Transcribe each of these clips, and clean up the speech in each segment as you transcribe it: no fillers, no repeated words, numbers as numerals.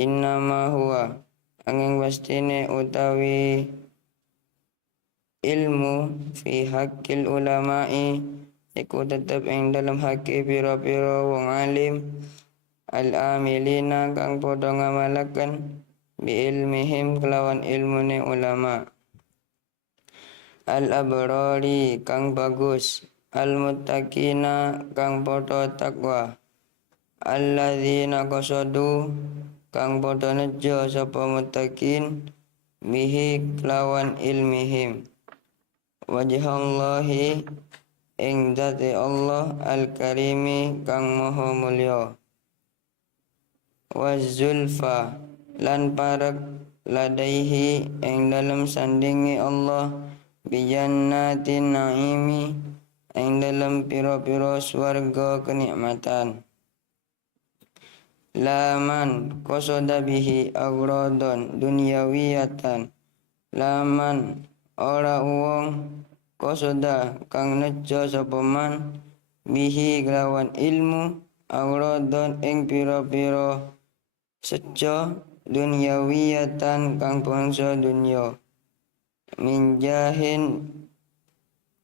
innama huwa angin pastine utawi ilmu fi haqqil ulama'i iku tetep ing dalam haki pira-pira wong alim al-amilina kang padha ngamalaken bi ilmihim kelawan ilmune ulama al-abrari kang bagus al-muttaqina kang padha takwa alladzina qasadu kang padha nejo sapa muttaqin bihi kelawan ilmihim wajhallahi ing dzati Allah al-karimi kang maha mulya wazulfa lan parek ladaihi ing dalam sandingi Allah bijannatin naimi ing dalam pira-pira swarga kenikmatan laman qasada bihi agradon dunyawiyatan laman ora wong qasada kang nejo sapa man bihi kelawan ilmu agradon ing pira-pira sejo dunyawiyatan kang bangsa dunya minjahin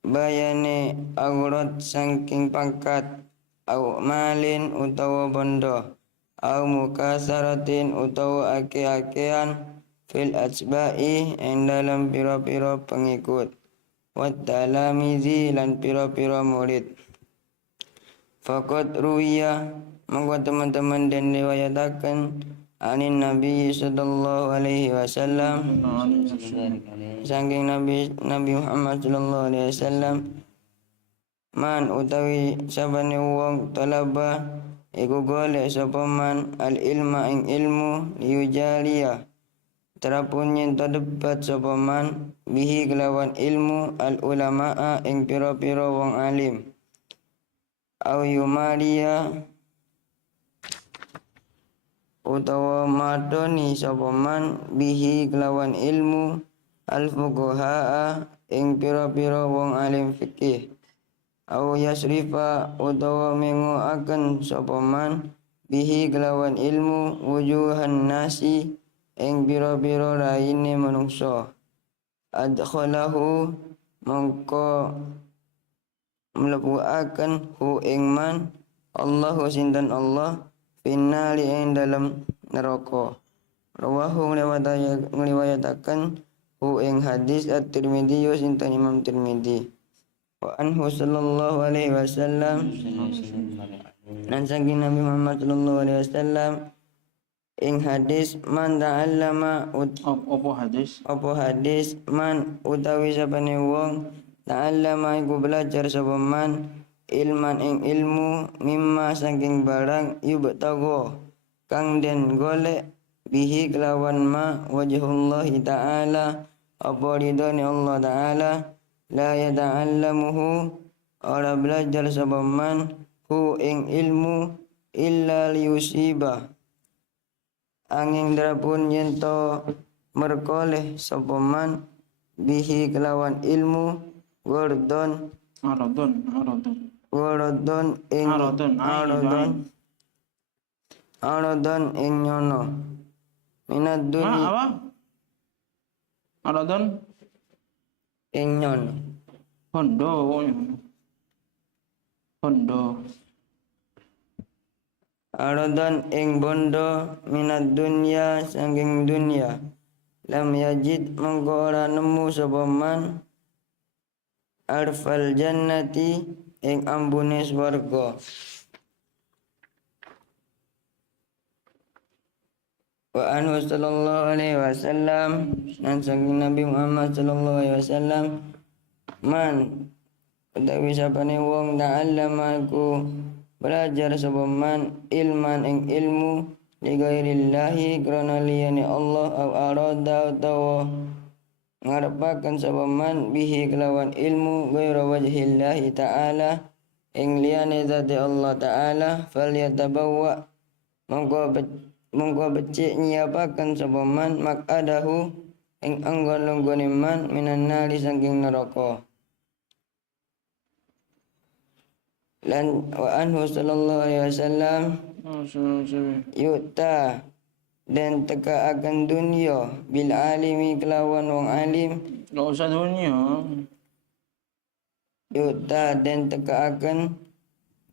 bayane agrad saking pangkat au malin utawa bondo au mukasaratin utawa ake-akean fil atsba'i ing dalam pira-pira pengikut wat talamizi lan pira-pira murid faqad ruwiya monggo teman-teman dan riwayataken anin Nabi sallallahu alaihi wasallam saking Nabi Muhammad sallallahu alaihi wasallam man utawi sabane wong talaba iku golek sapa man al ilma ing ilmu liujalia terapun yen debat sapa man bihi kelawan ilmu al ulamaa ing pira-pira wong alim au yumaria utawa madoni sapa man bihi kelawan ilmu al fuqahaa ing pira-pira wong alim fikih au yasrifa utawa mengoaken sapa man bihi kelawan ilmu wujuhan nasi ing pira-pira raine manungsa adkhalahu mongko mlebuaken hu ing man Allahu sinten Allah finnali ing dalam neraka rawahu ngriwayataken hu ing hadis at-Tirmidzi sinten Imam Tirmidzi wa anhu sallallahu alaihi wasallam dan saking Nabi Muhammad sallallahu alaihi wasallam ing hadis man ta'allama apa hadis man utawi sapane wong ta'allama iku belajar sapa man ilman ing ilmu mimma saking barang yubtago kang den golek bihi kelawan ma wajhullahi ta'ala apa ridhone Allah ta'ala la yata'allamuhu ora belajar sapa man hu ing ilmu illa liyusiba angin drapun yento merkoleh sapa man bihi kelawan ilmu gordon aradon ing nyono minad dunya aradon ing nyono Hondo aradon ing bondo minad dunya saking dunya lam yajid mongko ora nemu sapa man arfal jannati ing ambune swarga wa anhu sallallahu alaihi wasallam dan saking Nabi Muhammad sallallahu alaihi wasallam man utawi sapane wong ta'allama iku belajar sapa man ilman ing ilmu li ghairillahi krana liyane Allah au arada utawa ngarepaken sapa man bihi kelawan ilmu ghaira wajhillahi ta'ala ing liyane zati Allah ta'ala falyatabawwa mongko becik nyiapaken sapa man maqadahu ing anggon-anggone man minan nari saking neraka lan wa anhu sallallahu alaihi wasallam yuta dan teka akan dunya bil alimi kelawan wong alim Nggak usah dunia. yuta dan teka akan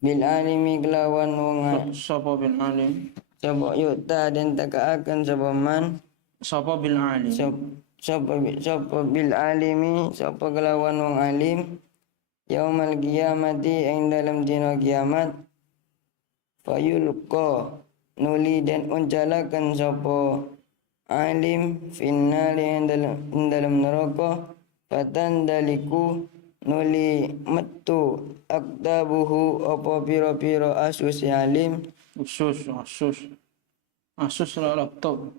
bil alimi kelawan wong Sapa bil alim. sapa yuta dan teka akan sapa man Sapa bil alim. sapa bil alimi sapa kelawan wong alim yaumal kiamati ing dalam dina kiamat fayulqa nuli dan uncalakan sapa alim finnali ing dalam neraka fatandaliku nuli metu aktabuhu apa pira-pira asus alim Asus. Asus lah laptop.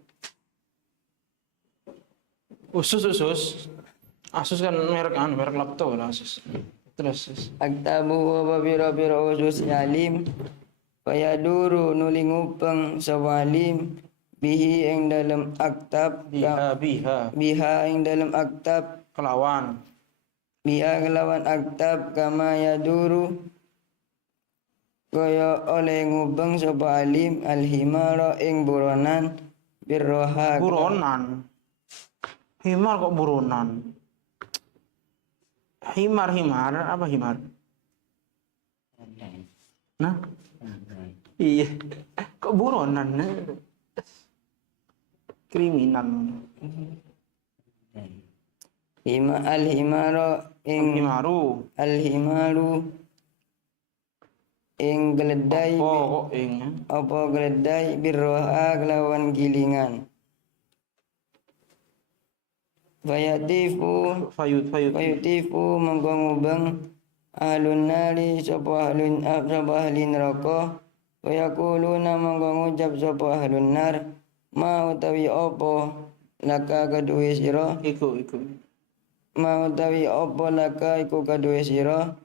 Asus kan merek laptop lah Asus. Terus. aktabuhu apa pira-pira asus alim fayaduru nuli ngupeng sapa alim bihi ing dalam aktab biha ing dalam aktab Kelawan. biha kelawan aktab kama yaduru kaya oleh ngubeng sapa alim alhimara ing buronan birroha Buronan. Himar kok buronan? Himar apa himar? Nah, iya. Kok buronan? Kriminal. alhimara ing Himaru. alhimaru ing geledai Kok ing? apa geledai birroha kelawan gilingan fayutifu mengkongubeng ahlun nari sapa ahli neraka wayaquluna mengkongucap sapa ahlun nar ma utawi apa laka kaduwe sira Iku. ma utawi apa laka iku kaduwe sira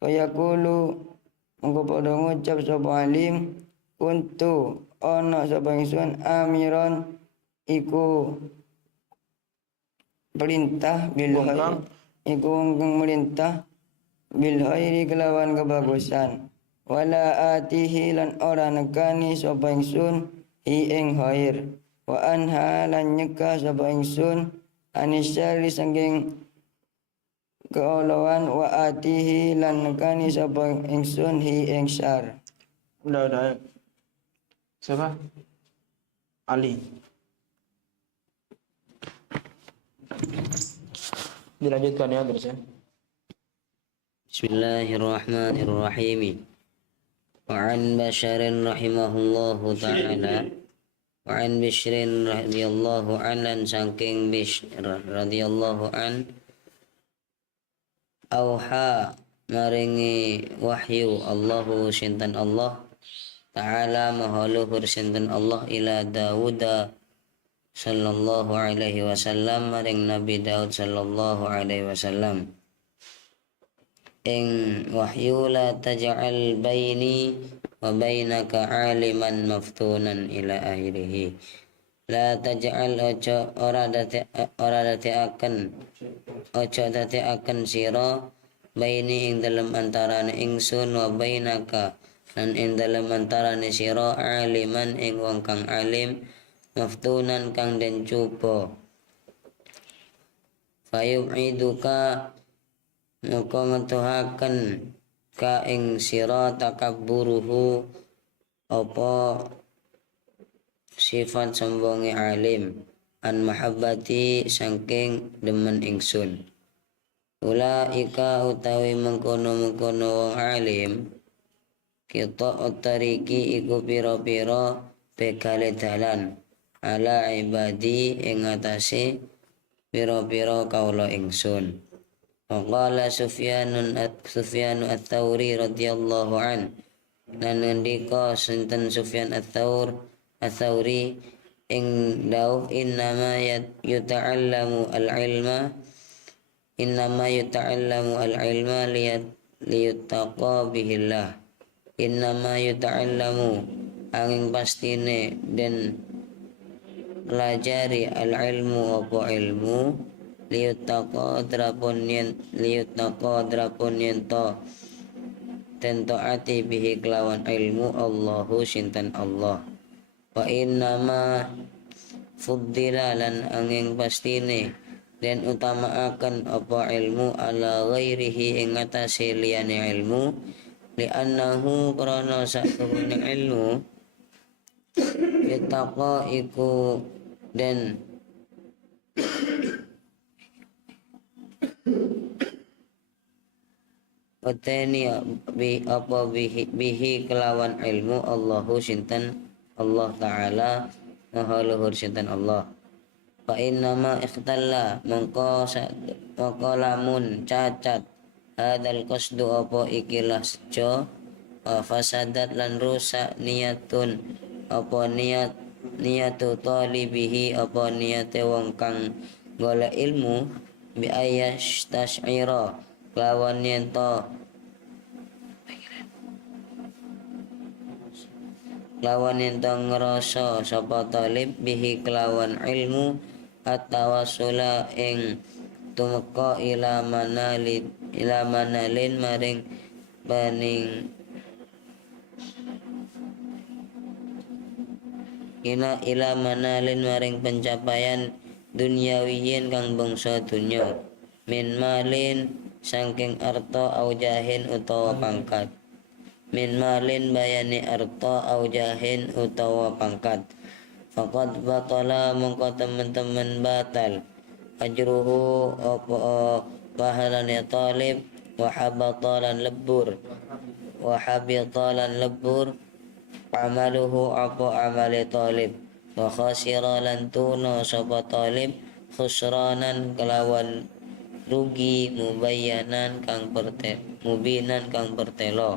wayaqulu mengko padha ngucap sapa alim kuntu ana sapa ingsun amiron iku perintah bil khair iku wong merintah bil khairi kelawan kebagusan wala atihi lan ora nekani sapa ingsun hi ing khair wa anha lan nyegah sapa ingsun anisyari saking keolowan wa atihi lan nekani sapa ingsun hi ing syar. Udah. Siapa? Ali. Dilanjutkan ya terus ya. Bismillahirrahmanirrahim. Wa'an Basharin rahimahullahu ta'ala. Wa'an Bishrin radhiyallahu an saking Bishr radhiyallahu an. Auha maringi wahyu Allahu sinten Allah ta'ala mahaluhur sinten Allah ila Dawuda sallallahu alaihi wasallam maring Nabi Daud sallallahu alaihi wasallam ing wahyu la taj'al baini wa bainaka aliman maftunan ila akhirih la taj'al ojo ora dadi akan sira baini ing dalem antarane ingsun wa bainaka lan ing dalem antarane sira aliman ing wong kang alim maftunan kang den cuba fayu'iduka maka metuhaken ka ing sira takabburuhu apa sifat sombonge alim an mahabbati saking demen ingsun ulaika utawi mengkono-mengkono wong alim kita utariki iku pira-pira begale dalan ala ibadi ing atase pira-pira kaula ingsun. Waqala Sufyanu Ats-Tsauri radhiyallahu an lan ngendika sinten Sufyan Ats-Tsauri ing dawuh innama yuta'allamu al-ilma liyuttaqa bihillah innama yuta'allamu angin pastine den pelajari al-ilmu apa ilmu liyuttaqa drapun yen to den taati bihi kelawan ilmu Allahu sinten Allah wa innama fuddila lan angin pastine dan utamaaken apa ilmu ala ghairihi ing atase liyane ilmu li'annahu krana saturune ilmu yataqa iku dan Watani bihi kelawan ilmu Allahu sinten Allah Ta'ala maha luhur sinten Allah. Fa innama ikhtalla mongko lamun cacat hadal qasdu apa ikilah sejo fasadat lan rusak niatun apa niatu talibihi apa niate wong kang golek ilmu bi ayash tasyira lawan yento ngerasa sapa talib bihi kelawan ilmu at-tawassula ing tumeka ila manalin maring baning ila manalin maring pencapaian dunyawiyin kang bangsa dunya min malin saking arta au jahin utawa pangkat min malin bayani arta au jahin utawa pangkat faqad batala mongko teman-teman batal ajruhu apa pahalane talib wa habatalan lebur amaluhu apa amale talib wa khasiralan tuna sapa talib khusranan kelawan rugi mubinan kang pertelo.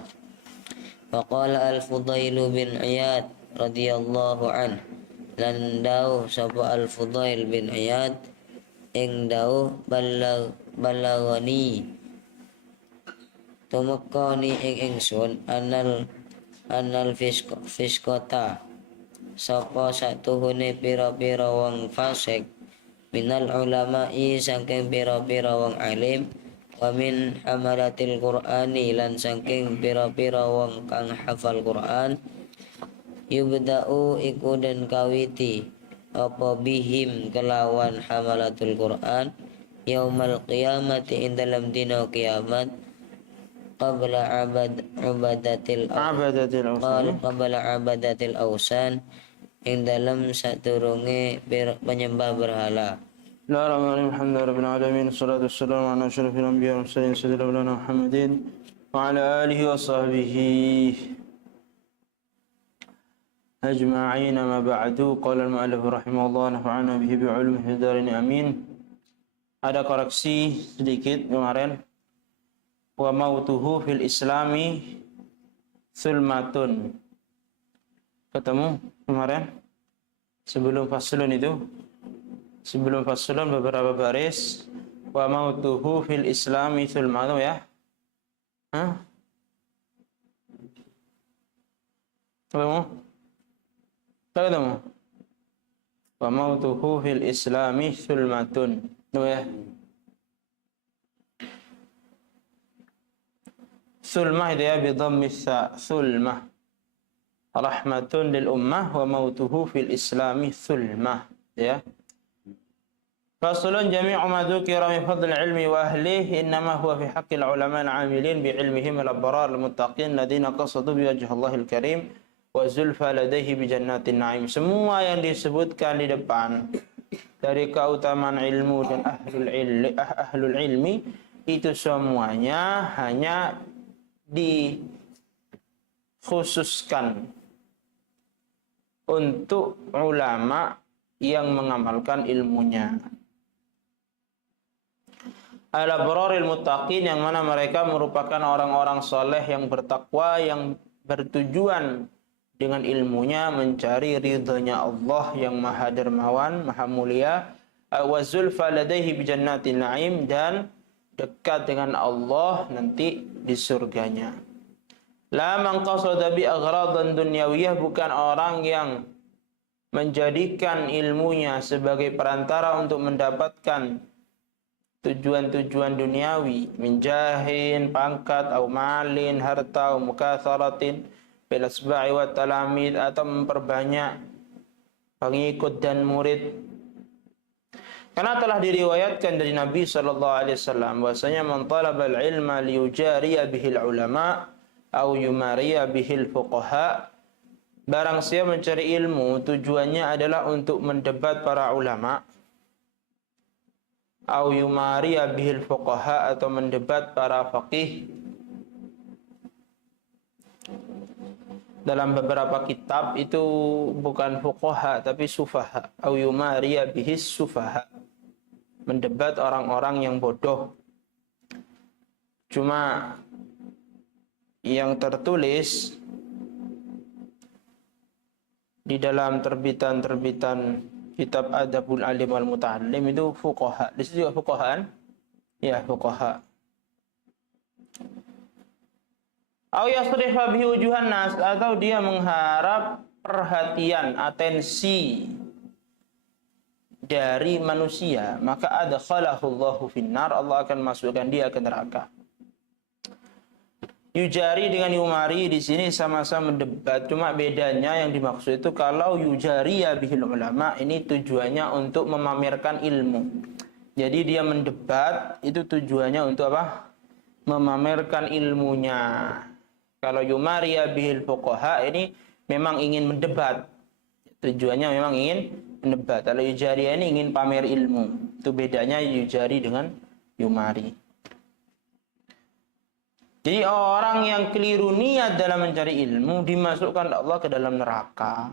Faqala al-Fudail bin Iyad radhiyallahu an lan dawuh sapa al-Fudail bin Iyad ing dawuh balagani tumekani ing ingsun anal fiskota sapa satuhune pira-pira wong fasik minal ulama'i saking pira-pira wong alim wa min hamalatil qur'ani lan saking pira-pira wong kang hafal Qur'an yubda'u iku den kawiti apa bihim kelawan hamalatul Qur'an yaumal qiyamati ing dalam dina kiamat qabla abadatil awsan ing dalam saturunge penyembah berhala. Bismillahirrahmanirrahim. Alhamdulillahi rabbil alamin. Wassalatu wassalamu ala asyrafil anbiya'i wal mursalin sayyidina maulana Muhammadin wa ala alihi wa sahbihi ajma'in. Ma ba'du. Qala al-mu'allif rahimahullah nafa'ana bihi bi'ulumihi fid dharain amin. Ada koreksi sedikit kemarin. Wa mautuhu fil islami sulmatun. Ketemu kemarin sebelum faslun itu, sebelum faslun beberapa baris wa mautuhu fil islami sulmatun ya. Ketemu wa mautuhu fil islami sulmatun ya. Sulmah itu ya bidhammi tha sulmah rahmatun lil ummah wa mautuhu fil islami sulmah ya. Faslun jami'u ma dzukira min fadl ilmi wa ahlihi innama huwa fi haqqil ulama al-amilin bi ilmihim al-abrar al-muttaqin ladina qasadu bi wajhi Allahil karim wa zulfa ladaihi bi jannatin na'im. Semua yang disebutkan di depan dari keutamaan ilmu dan ahlul ilmi itu semuanya hanya dikhususkan untuk ulama yang mengamalkan ilmunya. Al-abraril muttaqin yang mana mereka merupakan orang-orang soleh yang bertakwa yang bertujuan dengan ilmunya mencari ridhanya Allah yang maha dermawan, maha mulia. Wa zulfa ladaihi bi jannatin na'im dan dekat dengan Allah nanti di surganya. La man qasada bi aghradan dunyawiyah, bukan orang yang menjadikan ilmunya sebagai perantara untuk mendapatkan tujuan-tujuan duniawi, minjahin, pangkat, au malin, harta, au mukatharatin, bil asba'i wa talamid, atau memperbanyak pengikut dan murid. Karena telah diriwayatkan dari Nabi sallallahu alaihi wasallam bahwasanya man talabal ilma liyujariya bihil ulama au yumariya bihil fuqaha, barang siapa mencari ilmu tujuannya adalah untuk mendebat para ulama, au yumariya bihil fuqaha atau mendebat para faqih. Dalam beberapa kitab itu bukan fuqaha tapi sufaha, au yumariya bihis sufaha, mendebat orang-orang yang bodoh. Cuma yang tertulis di dalam terbitan-terbitan kitab Adabul Alim wal Muta'allim itu fuqaha. Di situ juga fuqahaan? Ya, fuqaha. Au yasrifa bihi wujuhan nas, atau dia mengharap perhatian, atensi dari manusia, maka adkhalahu Allahu finnar, Allah akan masukkan dia ke neraka. Yujari dengan yumari di sini sama-sama mendebat, cuma bedanya yang dimaksud itu kalau yujari ya bihil ulama ini tujuannya untuk memamerkan ilmu. Jadi dia mendebat itu tujuannya untuk apa? Memamerkan ilmunya. Kalau yumari ya bihil fuqaha ini memang ingin mendebat. Tujuannya memang ingin mendebat. Kalau yujari ini ingin pamer ilmu. Itu bedanya yujari dengan yumari. Jadi orang yang keliru niat dalam mencari ilmu dimasukkan Allah ke dalam neraka.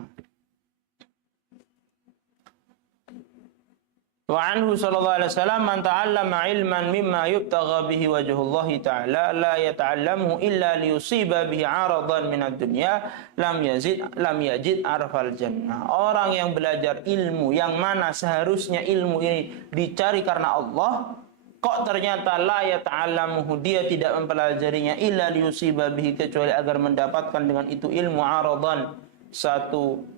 Wa anhu sallallahu alaihi wasallam man ta'allama ilman mimma yubtagha bihi wajhullah ta'ala la yata'allamuhu illa liyusiba bihi 'aradan minad dunya lam yajid arfal jannah. Orang yang belajar ilmu yang mana seharusnya ilmu ini dicari karena Allah, kok ternyata la yata'allamuhu, dia tidak mempelajarinya illa liyusiba bihi, kecuali agar mendapatkan dengan itu ilmu 'aradan, satu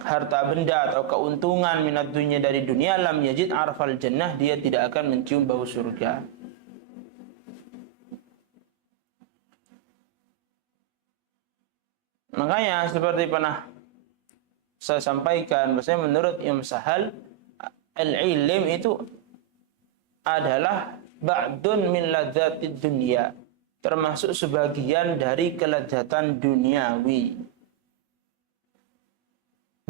harta benda atau keuntungan minat dunia, dari dunia, lam yajid arfal jannah, dia tidak akan mencium bau surga. Makanya seperti pernah saya sampaikan, bahwasanya menurut Imam Sahal, al-ilm itu adalah ba'dun min ladzatid dunya, termasuk sebagian dari kelezatan duniawi.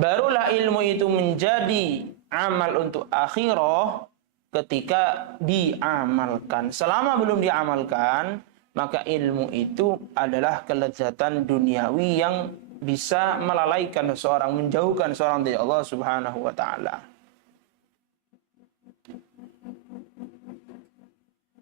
Barulah ilmu itu menjadi amal untuk akhirah ketika diamalkan. Selama belum diamalkan, maka ilmu itu adalah kelezatan duniawi yang bisa melalaikan seseorang, menjauhkan seorang dari Allah Subhanahu wa taala.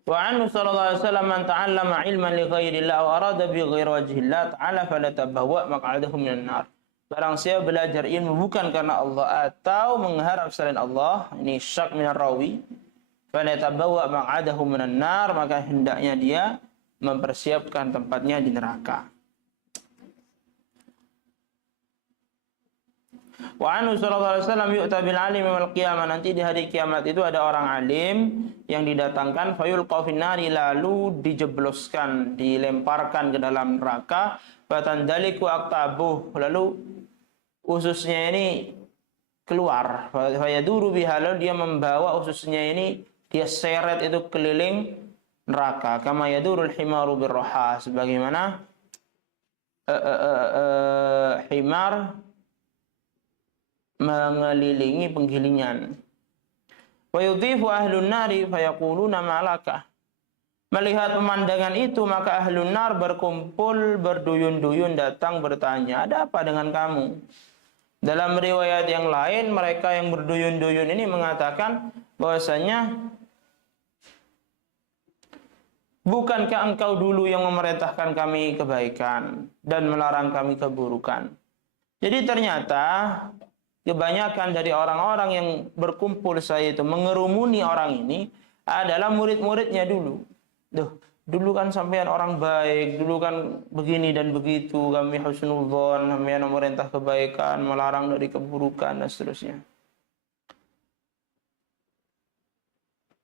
Wa anhu sallallahu alaihi wasallam man ta'allama ilman li ghairillah wa arada bi ghairi wajhillah ta'ala falatabawwa maq'adahu minan nar. Barang siapa belajar ilmu bukan karena Allah atau mengharap selain Allah, ini syak minar rawi, falatabawwa maq'adahu minan nar, maka hendaknya dia mempersiapkan tempatnya di neraka. Wa anhu sallallahu alaihi wasallam yu'ta bil alim yaumil qiyamah, nanti di hari kiamat itu ada orang alim yang didatangkan, fayulqa finnari, lalu dijebloskan, dilemparkan ke dalam neraka, fatandaliku aktabuh, lalu ususnya ini keluar, fayaduru biha, lalu dia membawa ususnya ini, dia seret itu keliling neraka, kama yadurul himaru birroha, sebagaimana himar mengelilingi penggilingan. Wa yudhifu ahlun nari fayaquluna malaka. Melihat pemandangan itu, maka ahlun nar berkumpul berduyun-duyun datang bertanya, ada apa dengan kamu? Dalam riwayat yang lain, mereka yang berduyun-duyun ini mengatakan bahwasanya, bukankah engkau dulu yang memerintahkan kami kebaikan dan melarang kami keburukan? Jadi ternyata kebanyakan dari orang-orang yang berkumpul saya itu mengerumuni orang ini adalah murid-muridnya dulu. Dulu kan sampean orang baik, dulu kan begini dan begitu, kami husnudzon, kami memerintah kebaikan, melarang dari keburukan dan seterusnya.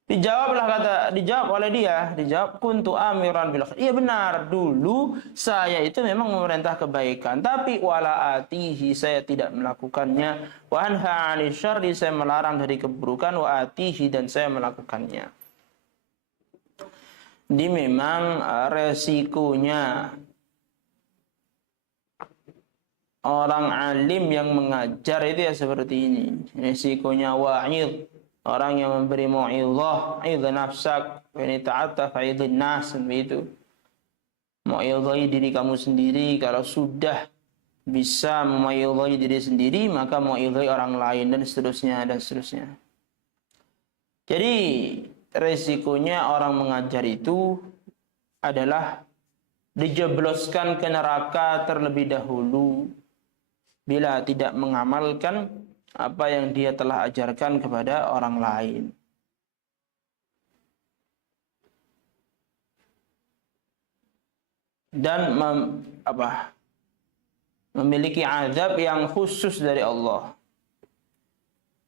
Dijawab oleh dia, kuntu amiran bil khair. Iya benar, dulu saya itu memang memerintah kebaikan, tapi wala atihi, saya tidak melakukannya. Wa anha 'anil syarri, saya melarang dari keburukan, wa atihi, dan saya melakukannya. Jadi memang resikonya orang alim yang mengajar itu ya seperti ini. Resikonya wa'id, orang yang memberi mu'idhah, idh nafsak, ini ta'atta fa'idhin nas, begitu. Mu'idhahi diri kamu sendiri, kalau sudah bisa mu'idhahi diri sendiri, maka mu'idhahi orang lain, dan seterusnya, dan seterusnya. Jadi, resikonya orang mengajar itu adalah dijebloskan ke neraka terlebih dahulu, bila tidak mengamalkan apa yang dia telah ajarkan kepada orang lain. Dan memiliki azab yang khusus dari Allah.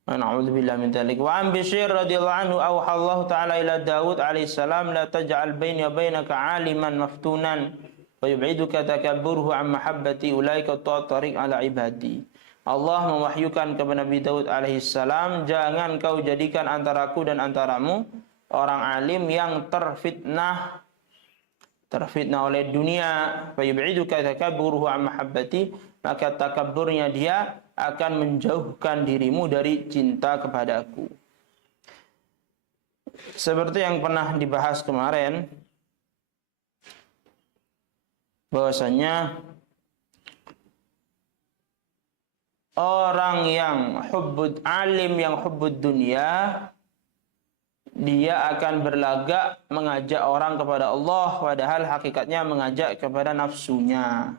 Na'udzubillah min dzalik. Wa an Bishr radhiyallahu anhu auha Allah ta'ala ila Daud alaihi salam la taj'al baini wa bainaka 'aliman maftunan wa yub'iduka takabburuhu 'an mahabbati ulaika tariq 'ala ibadi. Allah mewahyukan kepada Nabi Daud alaihissalam, jangan kau jadikan antaraku dan antaramu orang alim yang terfitnah oleh dunia. Fayub'iduka takabburuhu an mahabbati, maka takabburnya dia akan menjauhkan dirimu dari cinta kepadaku. Seperti yang pernah dibahas kemarin, bahwasanya orang yang alim yang hubbud dunia, dia akan berlagak mengajak orang kepada Allah, padahal hakikatnya mengajak kepada nafsunya,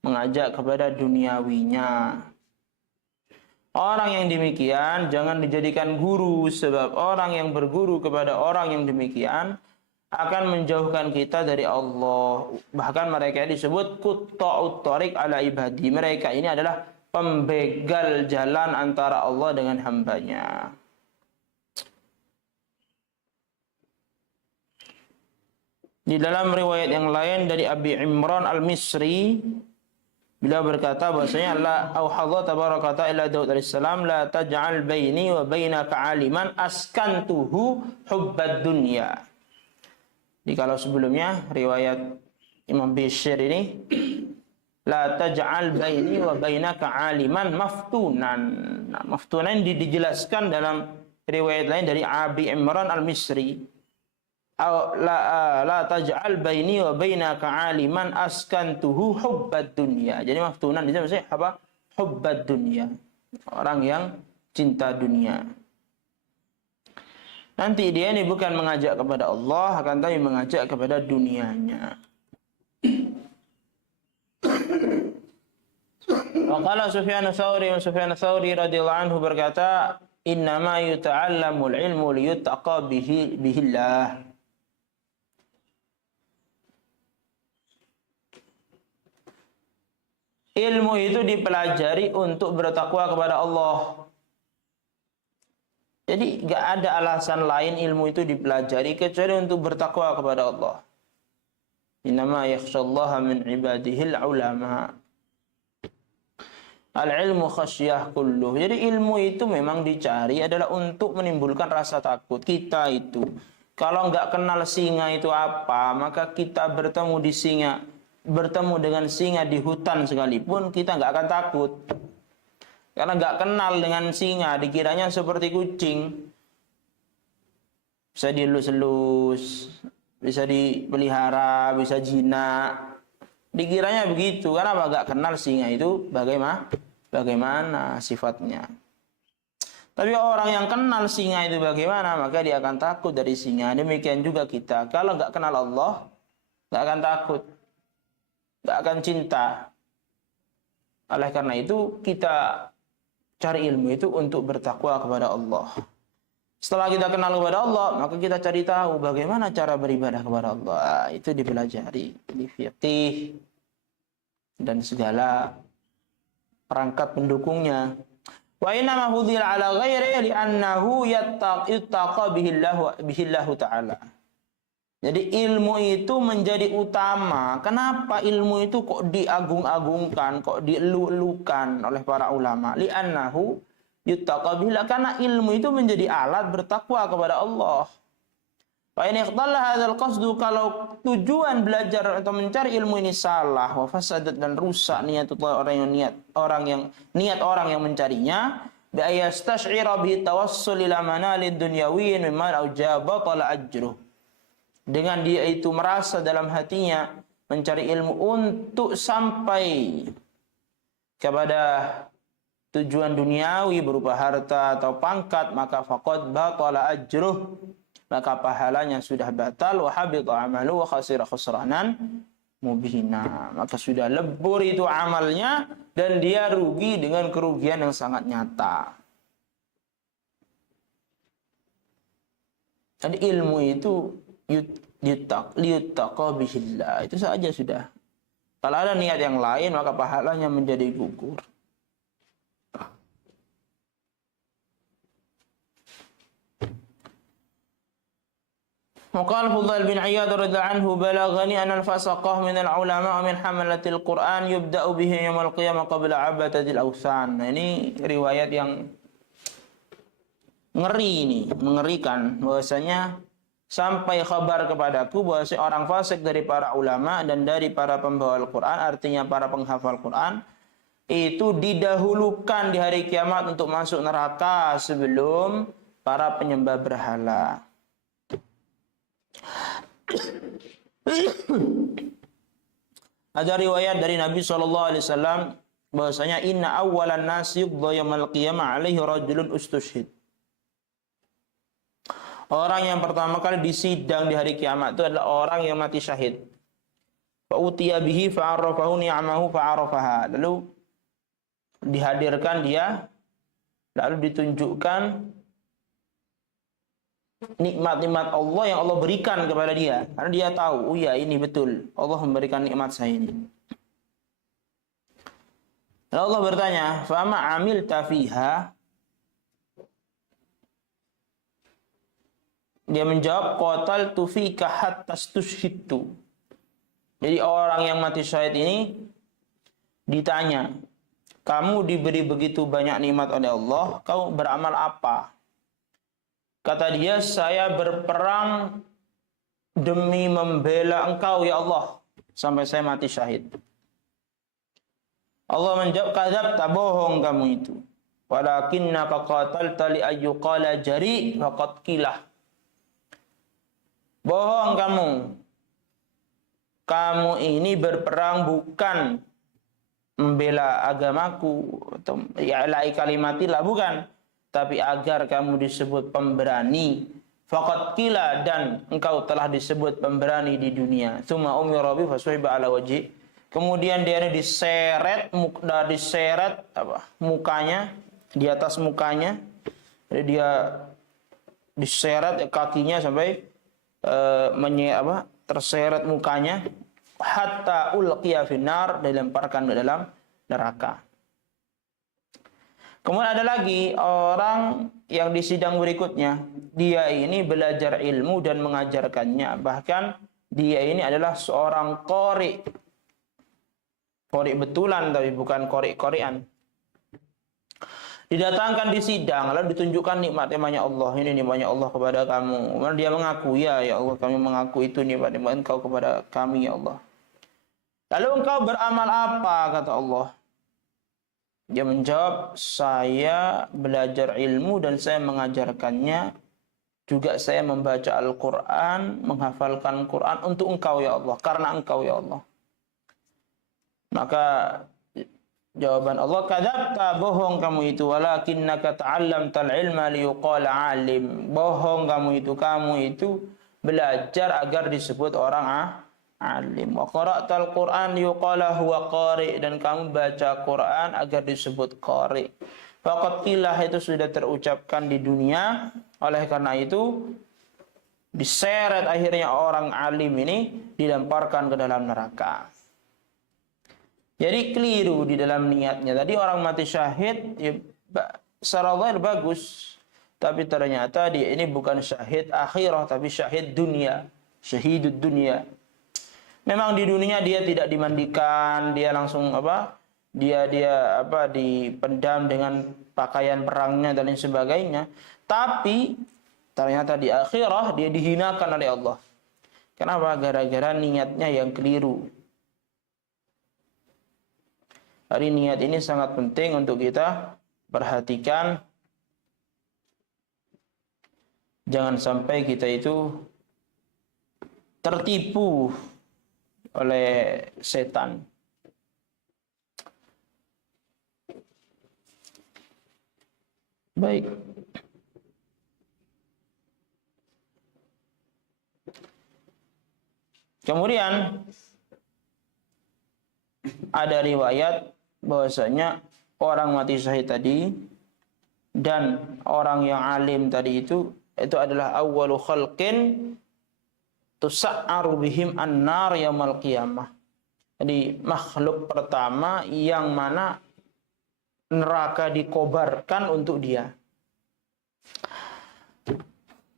mengajak kepada duniawinya. Orang yang demikian jangan dijadikan guru, sebab orang yang berguru kepada orang yang demikian akan menjauhkan kita dari Allah. Bahkan mereka disebut qutta'ut thariq ala ibadi. Mereka ini adalah pembegal jalan antara Allah dengan hambanya. Di dalam riwayat yang lain dari Abi Imran Al-Misri, beliau berkata bahwasanya Allah auhadha tabaraka ta'ala Daud alaihissalam, la taj'al baini wa bainaka 'aliman askantuhu hubbad dunya. Jadi kalau sebelumnya riwayat Imam Bishr ini, la taj'al baini wa bainaka 'aliman maftunan. Nah, maftunan dijelaskan dalam riwayat lain dari Abi Imran Al-Misri. La taj'al baini wa bainaka 'aliman askantuhu hubbad dunya. Jadi maftunan di sini maksudnya apa? Hubbad dunya. Orang yang cinta dunia. Nanti dia ini bukan mengajak kepada Allah, akan tapi mengajak kepada dunianya. Waqala Sufyan Tsauri radhiyallahu anhu berkata, innama yuta'allamul ilmu liyutaqa bihillah. Ilmu itu dipelajari untuk bertakwa kepada Allah. Jadi enggak ada alasan lain ilmu itu dipelajari kecuali untuk bertakwa kepada Allah. Innama yakhshallaha min ibadihil ulama. Al-ilmu khasyah kulluh. Jadi ilmu itu memang dicari adalah untuk menimbulkan rasa takut. Kita itu kalau enggak kenal singa itu apa, maka kita bertemu dengan singa di hutan sekalipun kita enggak akan takut. Karena enggak kenal dengan singa, dikiranya seperti kucing. Bisa dielus-elus, bisa dipelihara, bisa jinak. Dikiranya begitu, karena enggak kenal singa itu bagaimana sifatnya. Tapi orang yang kenal singa itu bagaimana, maka dia akan takut dari singa. Demikian juga kita. Kalau enggak kenal Allah, enggak akan takut. Enggak akan cinta. Oleh karena itu, kita cari ilmu itu untuk bertakwa kepada Allah. Setelah kita kenal kepada Allah, maka kita cari tahu bagaimana cara beribadah kepada Allah. Itu dipelajari di fiqih dan segala perangkat pendukungnya. Wa inna ma fudila ala ghairi li'annahu yattaqa bihillahu ta'ala. Jadi ilmu itu menjadi utama. Kenapa ilmu itu kok diagung-agungkan, kok dielu-elukan oleh para ulama? Li'annahu yattaqa bihillah, karena ilmu itu menjadi alat bertakwa kepada Allah. Fa in ikhtalla hadzal qasdu, kalau tujuan belajar atau mencari ilmu ini salah, wa fasadat dan rusak niat orang yang mencarinya, bi ayastash'ira bi tawassul ila manalid dunyawiyyin mimma aujaba tala ajruh. Dengan dia itu merasa dalam hatinya mencari ilmu untuk sampai kepada tujuan duniawi berupa harta atau pangkat, maka faqad batala ajruh, maka pahalanya sudah batal, wa habita amalu wa khasira khusranan mubina, maka sudah lebur itu amalnya dan dia rugi dengan kerugian yang sangat nyata. Jadi ilmu itu liyuttaqa bihillah, itu saja sudah. Kalau ada niat yang lain maka pahalanya menjadi gugur. Maqal Fudail bin Iyad radhiyallahu anhu, balaghani anna al-fasaqah min al-ulama min hamalatil Qur'an yubda'u bihi yaumil qiyamah qabla 'abadatil awthan. Nah, ini riwayat yang ngeri ini, mengerikan, bahwasanya sampai kabar kepadaku bahwa orang fasik dari para ulama dan dari para pembawa Al-Qur'an, artinya para penghafal Qur'an, itu didahulukan di hari kiamat untuk masuk neraka sebelum para penyembah berhala. Ada riwayat dari Nabi SAW bahwasanya inna awwalan nas yuqda yaumil qiyamah alaihi rajulun ustushhid. Orang yang pertama kali disidang di hari kiamat itu adalah orang yang mati syahid. Fa utiya bihi fa'arafahu ni'amahu fa'arafaha. Lalu dihadirkan dia, lalu ditunjukkan nikmat-nikmat Allah yang Allah berikan kepada dia. Karena dia tahu, oh ya ini betul, Allah memberikan nikmat saya ini. Lalu Allah bertanya, fama amilta fiha? Dia menjawab, qataltu fika hatta stushhidtu. Jadi orang yang mati syahid ini ditanya, kamu diberi begitu banyak nikmat oleh Allah, kamu beramal apa? Kata dia, saya berperang demi membela engkau ya Allah sampai saya mati syahid. Allah menjawab, kadzabta, bohong kamu itu. Walakinnaka qatalta li ayyuqala jari faqad qilah. Bohong kamu. Kamu ini berperang bukan membela agamaku atau ya'la'i kalimatillah, bukan, tapi agar kamu disebut pemberani. Faqad qila, dan engkau telah disebut pemberani di dunia. Tsumma umira bi fasuhiba ala wajhi. Kemudian dia diseret mukanya, di atas mukanya. Jadi dia diseret kakinya sampai terseret mukanya, hatta ulqiya finnar, dilemparkan ke dalam neraka. Kemudian ada lagi orang yang di sidang berikutnya, dia ini belajar ilmu dan mengajarkannya. Bahkan dia ini adalah seorang qori. Qori betulan, tapi bukan qori-qorian. Didatangkan di sidang, lalu ditunjukkan nikmat-nikmatnya Allah. Ini nikmatnya Allah kepada kamu. Kemudian dia mengaku, ya Allah, kami mengaku itu nikmat-nikmat Engkau kepada kami ya Allah. Lalu engkau beramal apa, kata Allah? Dia menjawab, saya belajar ilmu dan saya mengajarkannya. Juga saya membaca Al-Quran, menghafalkan Quran untuk engkau ya Allah. Karena engkau ya Allah. Maka jawaban Allah, kadzabta, bohong kamu itu, walakinnaka ta'allamtal ilma liyuqala alim. Bohong kamu itu belajar agar disebut orang alim. Wa qara'tal Qur'an liyuqala huwa qari, dan kamu baca Quran agar disebut qari. Faqad qilah, itu sudah terucapkan di dunia. Oleh karena itu diseret akhirnya orang alim ini, dilemparkan ke dalam neraka. Jadi keliru di dalam niatnya. Tadi orang mati syahid, ya, secara zahir bagus, tapi ternyata dia ini bukan syahid akhirah, tapi syahid dunia, syahidud dunia. Memang di dunia dia tidak dimandikan, dia langsung dia dipendam dengan pakaian perangnya dan lain sebagainya. Tapi ternyata di akhirah dia dihinakan oleh Allah. Kenapa? Gara-gara niatnya yang keliru. Hari niat ini sangat penting untuk kita perhatikan. Jangan sampai kita itu tertipu oleh setan. Baik. Kemudian ada riwayat bahwasanya orang mati syahid tadi dan orang yang alim tadi itu adalah awwalu khalqin tusa'aru bihim an-nar yaumal qiyamah. Jadi makhluk pertama yang mana neraka dikobarkan untuk dia.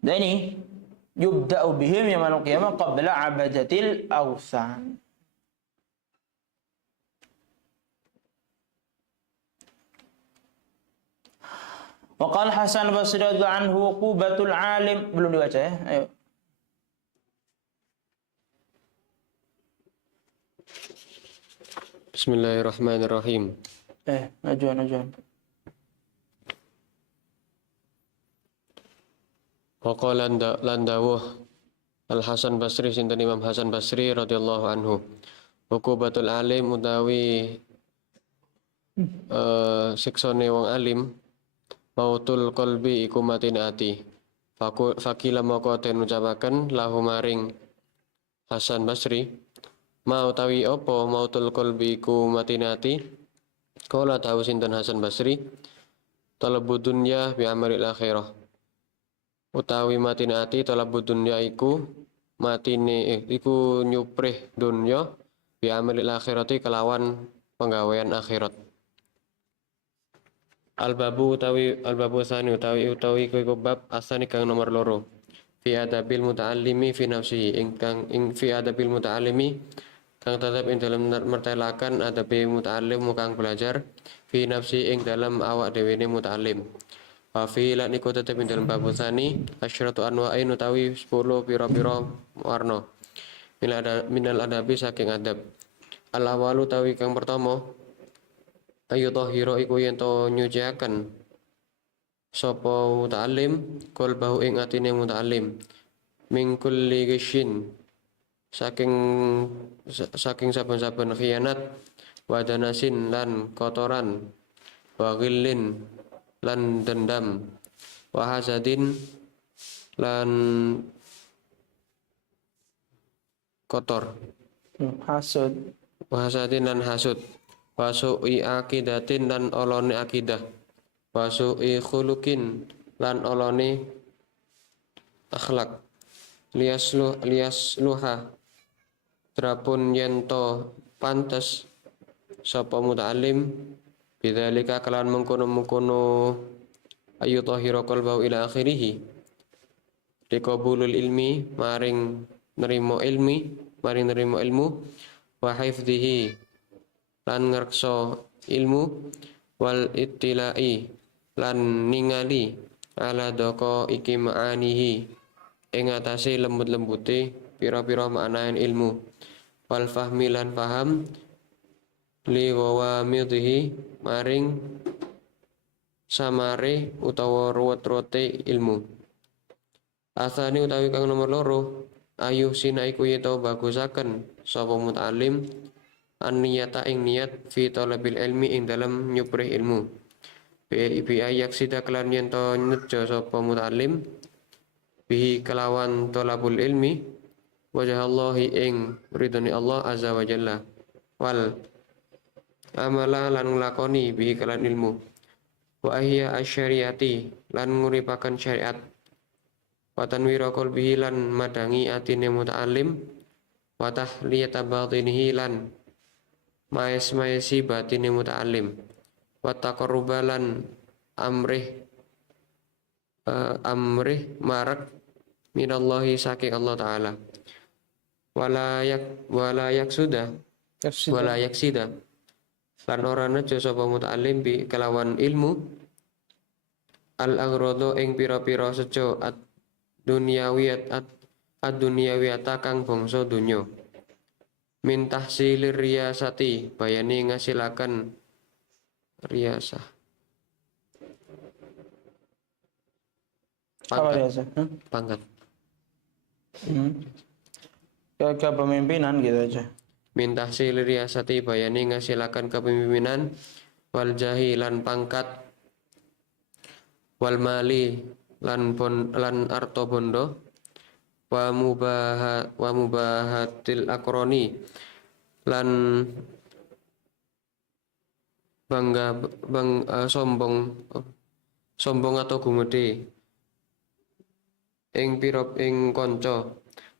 Dan ini yubda'u bihim yaumal qiyamah qabla abadatil awsan. Wa qala Hasan Basri radhiyallahu anhu uqubatul alim, belum dibaca ya? Ayo. Bismillahirrahmanirrahim. Najuan. Wa qala landawuh Al-Hasan Basri sinten Imam Hasan Basri radhiyallahu anhu. Uqubatul alim utawi siksane wong alim mautul qalbi iku matine ati. Fakila moko den ucapaken lahu maring Hasan Basri, ma utawi apa mautul qalbi iku matine ati? Kala tahu sinten Hasan Basri, talabud dunya bi amalil akhirah. Utawi matine ati talabud dunya iku matine iku nyuprih dunya bi amalil akhirati kelawan penggawean akhirat. Al-babu sani utawi iku bab asani kang nomor loro. Fi adabil muta'allimi fi nafsihi fi adabil muta'allimi kang tetep ing dalam mertelakan adabe muta'allim kang belajar fi nafsi ing dalam awak dhewe ne muta'allim. Wa fi lan iku tetep ing dalam bab sani asyratu anwa'in utawi 10 pira-pira warna. Minal adabi saking adab. Al-awalu utawi kang pertama ayu tahira iku yen to nyuciaken sapa muta'allim qalbahu ing atine muta'allim min kulli gishin saking saben-saben khianat wa danasin lan kotoran wa ghillin lan dendam wa hasadin lan kotor Hasud. wa hasadin lan hasud wa su'i aqidatin lan olone akidah wa su'i khuluqin lan olone akhlak liasluha trapun yento pantes sapa muta'allim bidzalika kalan mengkono-mengkono ayu tahira qalbahu ila akhirih liqabulul ilmi maring nerimo ilmu wa hifdhihi lan ngrekso ilmu wal ittilai lan ningali ala doko iki ma'anihi ing atase lembut-lembute pira-pira maknaen ilmu wal fahmi lan paham li wawamidhi maring samare utawa ruwet-ruwete ilmu. Asani utawi kang nomor loro ayu sina iku yeto bagusaken sapa muta'allim an-niyata ing niat fi talabil ilmi ing dalam nyuprih ilmu. Bi ayak sida kelan yen to nejo sapa muta'allim bihi kelawan talabul ilmi wajahallahi ing ridhani Allah azza wa jalla wal amala lan nglakoni bihi kelan ilmu wa ahya asyariati lan nguripaken syariat wa tanwira qalbihi lan madangi atine muta'allim wa tahliyata batinihi lan maesi batine muta'allim wa taqarrubalan amrih marak minallahi saking Allah taala walayak sudah walayak sida lan ora nejo sapa muta'allim bi kelawan ilmu al aghrodo ing pira-pira sejo ad dunyawiyata kang bangsa dunya min tahsilir riyasati bayani ngasilaken riyasah Apa pangkat biasa? pangkat Kepemimpinan gitu aja. min tahsilir riyasati bayani ngasilaken kepemimpinan wal jahilan pangkat wal mali lan arto bondo wa mubahatil akroni lan sombong atau gumedhe ing kanca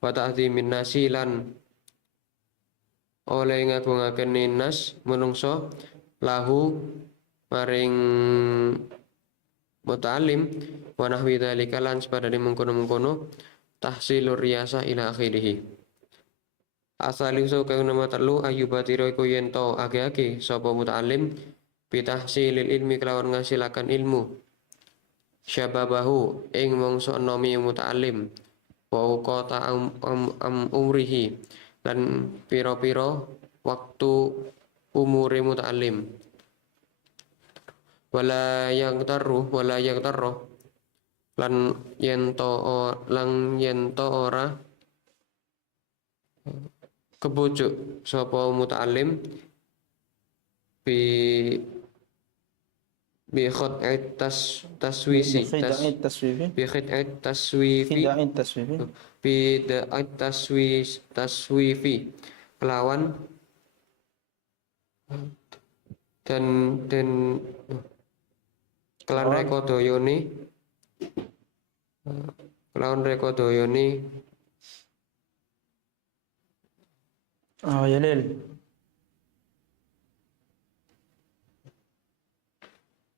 wa ta'dzimin nasi lan oleh ngagungaken nas menungso lahu maring muta'alim wa nahwi dzalika lan sepadane mengkono-mengkono tahsilur riyasah ila akhirih. Asali so kang nama telu ayubatiro iku yen to age-age sapa muta'alim bitahsilil ilmi kelawan ngasilakan ilmu syababahu ing mangsa nomi muta'alim wa uqata umrihi lan pira-pira waktu umure muta'alim wala yang taruh lan yen to ora kebujuk sapa muta'alim bi khid'at taswifi kelawan dan kelawan rekodayane Oh, Jalil.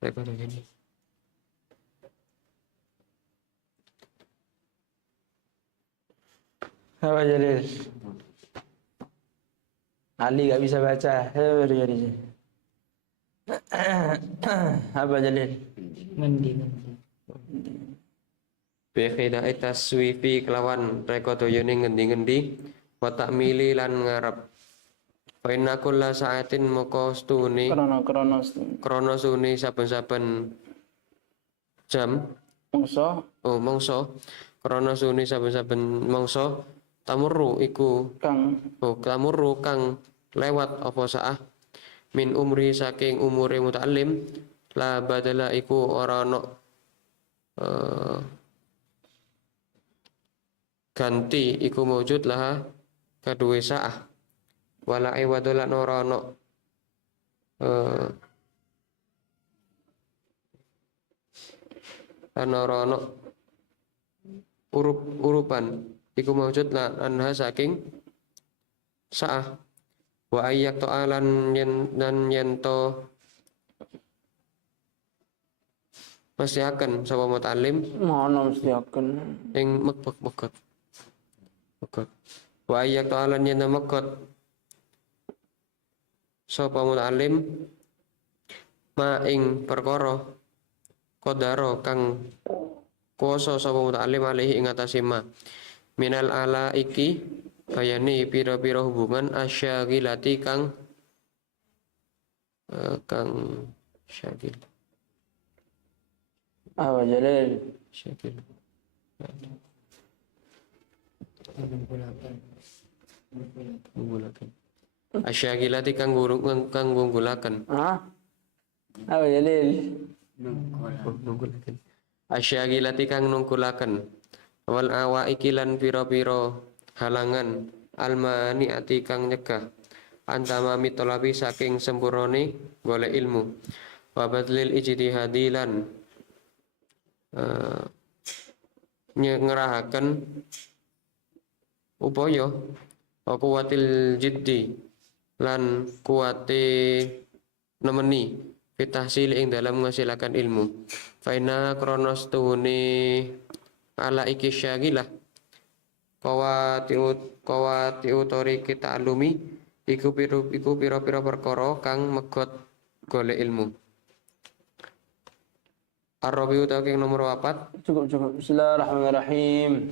rekodayane Apa Jalil? Ali gak bisa baca. Jadi. Apa Jalil? bi khid'at taswifi kelawan rekodayane ngendi-ngendi wa ta'mili lan ngarep fa inna kulla sa'atin moko stune krana sune saben-saben jam mangsa krana sune saben-saben mangsa tamurru kang lewat apa saah min umri saking umure muta'allim la badala iku ora ana ganti iku maujud laha kaduwe saah wala iwadolan ora ana urupan iku maujud lan anha saking saah wa ayyak ta'alan yen to mesti akan sapa muta'allim Mana mesti akan. ing mekot wa ayyak ta'alan yen mekot sapa muta'allim ma ing perkara qadara kang kuwasa sapa muta'allim alaihi ing atase ma minal ala iki bayani pira-pira hubungan asyagilati kang syagil Apa Jalil? syagil Gunggulaken. Asyagilati kang gunggulaken. Hah? Apa Jalil? Nunggulaken. Asyagilati kang nunggulaken. Wal awa ikilan pira-pira halangan almaniati kang nyegah antama mitolabi saking sempurnane golek ilmu wa badlil ijtihadilan ngerahaken upaya kuwatil jiddi lan kuwate nemeni fitahsil ing dalam ngasilakan ilmu. Faina kronos tuhuni ala iki syagilah kawati utori kita alumi iku piro perkara kang megot golek ilmu. Ar-Rabi utawi nomor 4. Cukup. Bismillahirrahmanirrahim.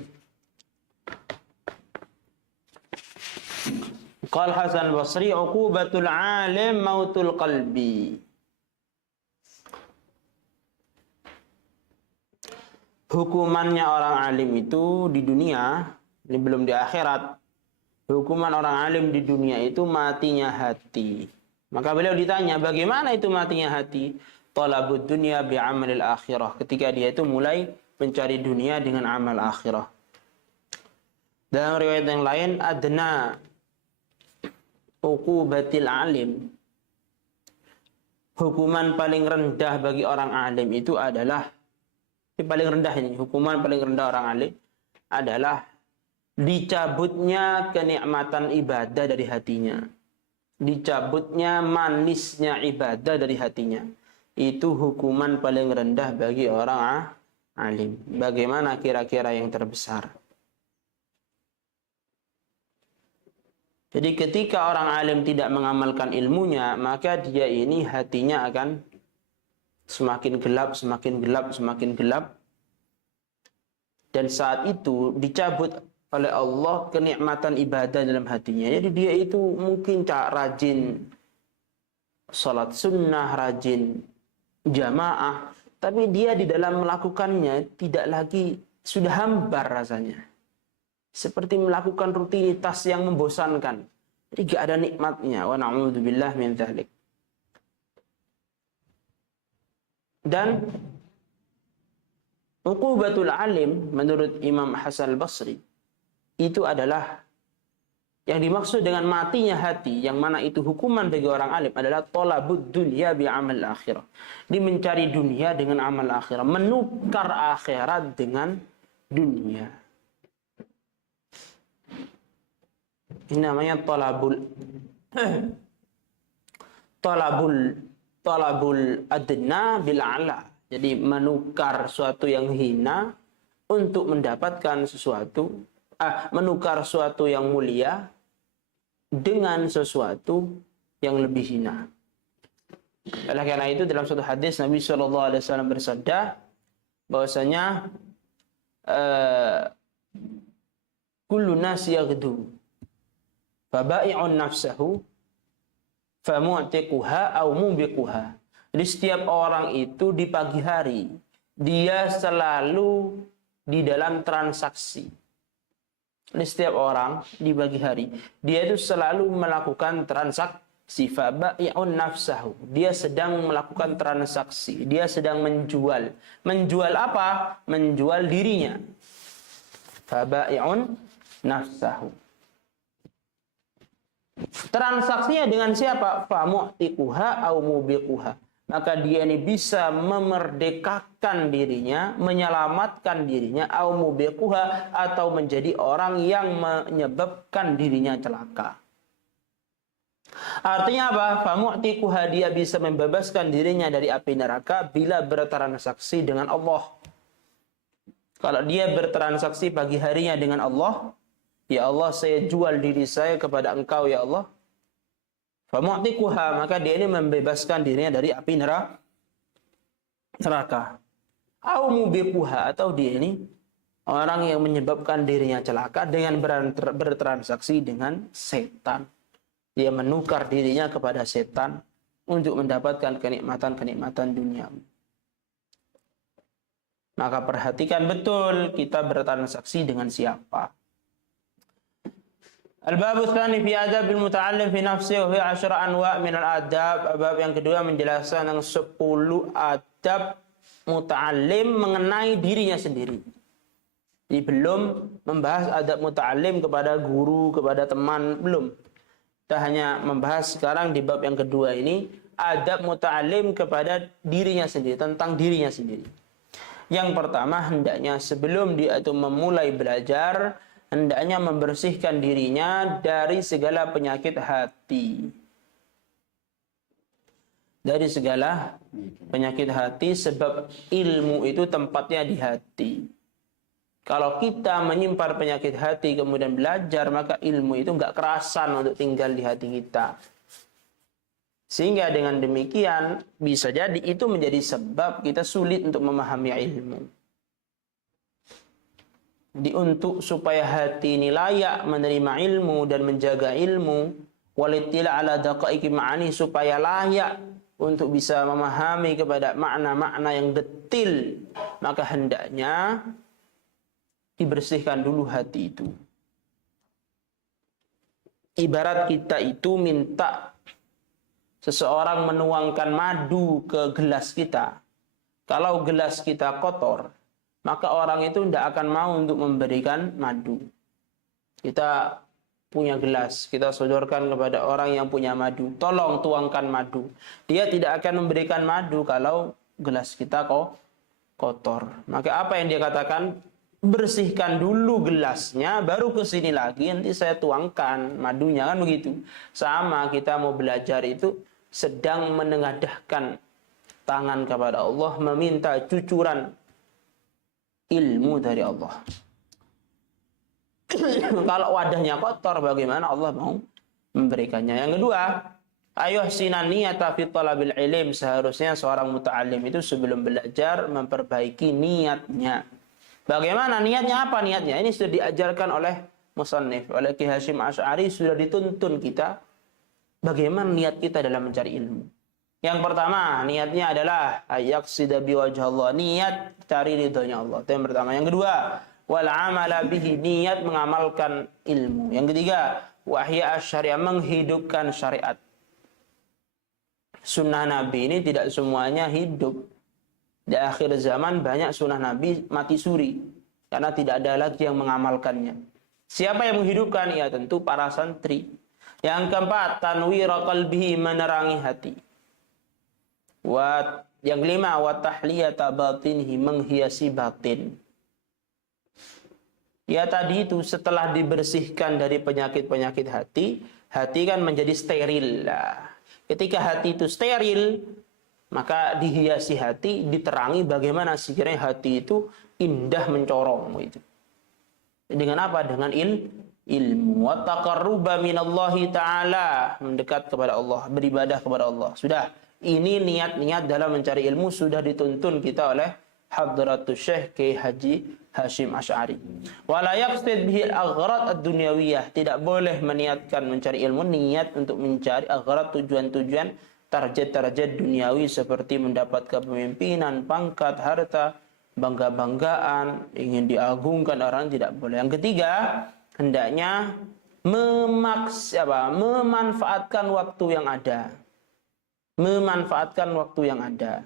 Qal Hasan Basri, uqubatul alim mautul qalbi. Hukumannya orang alim itu di dunia, ini belum di akhirat. Hukuman orang alim di dunia itu matinya hati. Maka beliau ditanya, bagaimana itu matinya hati? Talabud dunya bi'amalil akhirah. Ketika dia itu mulai mencari dunia dengan amal akhirah. Dalam riwayat yang lain, adna uqubatil alim. Hukuman paling rendah bagi orang alim itu adalah, paling rendah ini, hukuman paling rendah orang alim adalah dicabutnya kenikmatan ibadah dari hatinya. Dicabutnya manisnya ibadah dari hatinya. Itu hukuman paling rendah bagi orang alim. Bagaimana kira-kira yang terbesar? Jadi ketika orang alim tidak mengamalkan ilmunya, maka dia ini hatinya akan semakin gelap, semakin gelap, semakin gelap. Dan saat itu dicabut oleh Allah kenikmatan ibadah dalam hatinya. Jadi dia itu mungkin rajin salat sunnah, rajin jamaah, tapi dia di dalam melakukannya tidak lagi, sudah hambar rasanya. Seperti melakukan rutinitas yang membosankan. Jadi gak ada nikmatnya. Wa na'udzubillah min dzalik. Dan uqubatul alim menurut Imam Hasan Basri itu adalah yang dimaksud dengan matinya hati, yang mana itu hukuman bagi orang alim adalah talabud dunya bi amal akhirah. Dia mencari dunia dengan amal akhirah, menukar akhirat dengan dunia. Ini namanya talabul adna bil a'la. Jadi menukar suatu yang hina untuk mendapatkan sesuatu, menukar suatu yang mulia dengan sesuatu yang lebih hina. Oleh karena itu dalam suatu hadis Nabi SAW bersabda bahwasanya kullu nas yaghdu fabai'un nafsahu famu'tiquha aw mubiquha. Jadi setiap orang itu di pagi hari dia selalu di dalam transaksi. Jadi setiap orang di pagi hari dia itu selalu melakukan transaksi. Fabai'un nafsahu. Dia sedang melakukan transaksi. Dia sedang menjual. Menjual apa? Menjual dirinya. Fabai'un nafsahu. Transaksinya dengan siapa? Famu'tiquha au mubiquha. Maka dia ini bisa memerdekakan dirinya, menyelamatkan dirinya, au mubiquha, atau menjadi orang yang menyebabkan dirinya celaka. Artinya apa? Famu'tiquha, dia bisa membebaskan dirinya dari api neraka bila bertransaksi dengan Allah. Kalau dia bertransaksi pagi harinya dengan Allah, ya Allah, saya jual diri saya kepada Engkau, ya Allah. Famu'tiquha, maka dia ini membebaskan dirinya dari api neraka. Au mubiquha, atau dia ini orang yang menyebabkan dirinya celaka dengan bertransaksi dengan setan. Dia menukar dirinya kepada setan untuk mendapatkan kenikmatan-kenikmatan dunia. Maka perhatikan betul kita bertransaksi dengan siapa. Al-babu tsani fi adabil muta'allim fi nafsihi wa fi 10 anwa' min al-adab. Bab yang kedua menjelaskan tentang 10 adab muta'allim mengenai dirinya sendiri. Jadi belum membahas adab muta'allim kepada guru, kepada teman, belum. Kita hanya membahas sekarang di bab yang kedua ini adab muta'allim kepada dirinya sendiri, tentang dirinya sendiri. Yang pertama, hendaknya sebelum dia itu memulai belajar, hendaknya membersihkan dirinya dari segala penyakit hati. dari segala penyakit hati, sebab ilmu itu tempatnya di hati. Kalau kita menyimpan penyakit hati kemudian belajar, maka ilmu itu nggak kerasan untuk tinggal di hati kita. Sehingga dengan demikian bisa jadi itu menjadi sebab kita sulit untuk memahami ilmu. Untuk supaya hati ini layak menerima ilmu dan menjaga ilmu, walittila ala daqaiqi ma'ani, supaya layak untuk bisa memahami kepada makna-makna yang detil, maka hendaknya dibersihkan dulu hati itu. Ibarat kita itu minta seseorang menuangkan madu ke gelas kita. Kalau gelas kita kotor, maka orang itu tidak akan mau untuk memberikan madu. Kita punya gelas, kita sodorkan kepada orang yang punya madu. Tolong tuangkan madu. Dia tidak akan memberikan madu kalau gelas kita kok kotor. Maka apa yang dia katakan? Bersihkan dulu gelasnya, baru ke sini lagi, nanti saya tuangkan madunya, kan begitu. Sama kita mau belajar itu sedang menengadahkan tangan kepada Allah, meminta cucuran ilmu dari Allah. Kalau wadahnya kotor, bagaimana Allah mau memberikannya? Yang kedua, ayuhsinan niyata fi talabil ilm, seharusnya seorang muta'alim itu sebelum belajar memperbaiki niatnya. Bagaimana niatnya? Apa niatnya? Ini sudah diajarkan oleh musannif, oleh Ki Hasyim Asy'ari, sudah dituntun kita bagaimana niat kita dalam mencari ilmu. Yang pertama, niatnya adalah ayaqsida biwajh Allah, niat cari ridhonya Allah. Itu yang pertama. Yang kedua, wal amala bihi, niat mengamalkan ilmu. Yang ketiga, wahya asy-syariah, menghidupkan syariat. Sunnah Nabi ini tidak semuanya hidup. Di akhir zaman banyak sunnah Nabi mati suri karena tidak ada lagi yang mengamalkannya. Siapa yang menghidupkan? Ya tentu para santri. Yang keempat, tanwira qalbihi, menerangi hati. Yang kelima, wa tahliyata batinihi, menghiasi batin. Ya tadi itu setelah dibersihkan dari penyakit-penyakit hati, hati kan menjadi steril. Ketika hati itu steril, maka dihiasi hati, diterangi bagaimana sekiranya hati itu indah mencorong itu. Dengan apa? Dengan ilmu. Wa taqarruba minallahi ta'ala, mendekat kepada Allah, beribadah kepada Allah. Sudah, ini niat-niat dalam mencari ilmu sudah dituntun kita oleh Hadratus Syekh Kiai Haji Hasyim Asy'ari. Wa la yaqsid bihi al-aghrad ad-dunyawiyah, tidak boleh meniatkan mencari ilmu niat untuk mencari aghrad, tujuan-tujuan target-target duniawi seperti mendapat kepemimpinan, pangkat, harta, bangga-banggaan, ingin diagungkan orang, tidak boleh. Yang ketiga, hendaknya memanfaatkan waktu yang ada. Memanfaatkan waktu yang ada.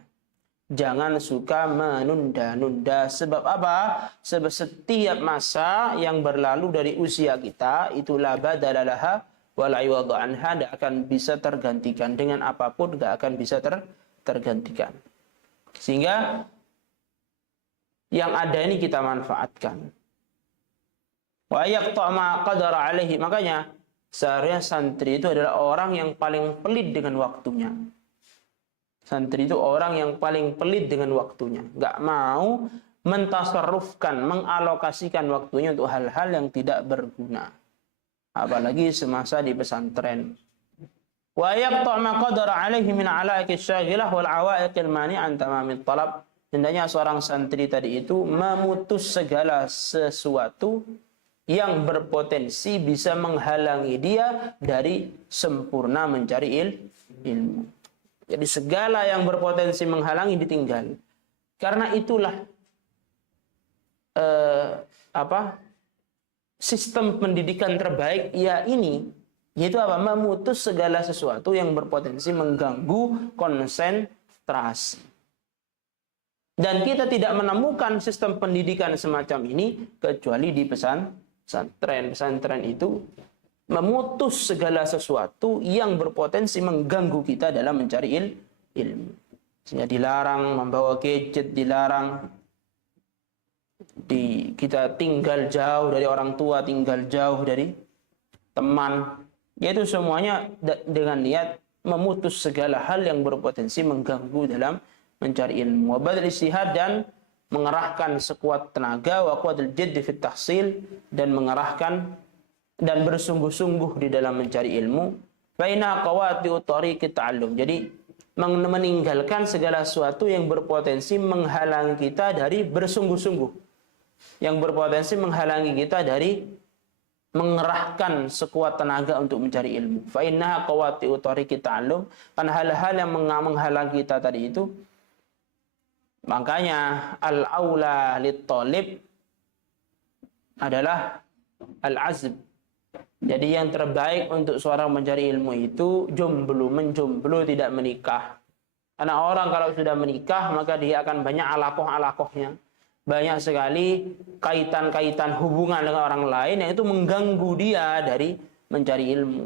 Jangan suka menunda-nunda. Sebab apa? Sebab setiap masa yang berlalu dari usia kita, itulah badalalaha wala iwadha anha, tidak akan bisa tergantikan dengan apapun, tidak akan bisa tergantikan. Sehingga yang ada ini kita manfaatkan. Wa yaqta' ma qadara alaihi, makanya seharusnya santri itu adalah orang yang paling pelit dengan waktunya. Santri itu orang yang paling pelit dengan waktunya, enggak mau mentasarrufkan, mengalokasikan waktunya untuk hal-hal yang tidak berguna. Apalagi semasa di pesantren. Wa yaqta' ma qadara alaihi min ala'ikis syaghilah wal awaiqil mani'an tamamit talab. Hendaknya seorang santri tadi itu memutus segala sesuatu yang berpotensi bisa menghalangi dia dari sempurna mencari ilmu. Jadi segala yang berpotensi menghalangi ditinggal. Karena itulah sistem pendidikan terbaik yaitu apa? Memutus segala sesuatu yang berpotensi mengganggu konsentrasi. Dan kita tidak menemukan sistem pendidikan semacam ini kecuali di pesantren. Pesantren itu memutus segala sesuatu yang berpotensi mengganggu kita dalam mencari ilmu. Sehingga dilarang membawa gadget, dilarang kita tinggal jauh dari orang tua, tinggal jauh dari teman. Yaitu semuanya dengan niat memutus segala hal yang berpotensi mengganggu dalam mencari ilmu. Wa badal ijtihad, dan mengerahkan sekuat tenaga, wa quwwatul jiddi fit tahsil, dan mengerahkan dan bersungguh-sungguh di dalam mencari ilmu. Fa inna qawati'u tariqit ta'allum. Jadi meninggalkan segala sesuatu yang berpotensi menghalangi kita dari bersungguh-sungguh, yang berpotensi menghalangi kita dari mengerahkan sekuat tenaga untuk mencari ilmu. Fa inna qawati'u tariqit ta'allum, karena hal-hal yang menghalangi kita tadi itu. Makanya al-aula lit-talib adalah al-azm. Jadi yang terbaik untuk seorang mencari ilmu itu menjomblo, tidak menikah. Karena orang kalau sudah menikah, maka dia akan banyak alakoh-alakohnya. Banyak sekali kaitan-kaitan hubungan dengan orang lain yang itu mengganggu dia dari mencari ilmu.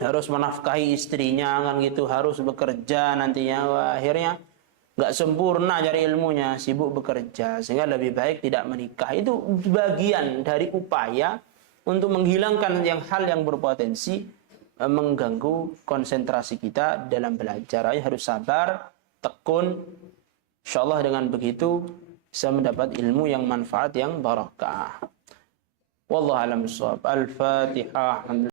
Harus menafkahi istrinya, kan gitu, harus bekerja nantinya. Wah, akhirnya nggak sempurna cari ilmunya, sibuk bekerja, sehingga lebih baik tidak menikah. Itu bagian dari upaya untuk menghilangkan hal yang berpotensi mengganggu konsentrasi kita dalam belajar. Harus sabar, tekun. Insyaallah dengan begitu bisa mendapat ilmu yang manfaat, yang barakah. Wallahu a'lam bishawab. Al-Fatihah.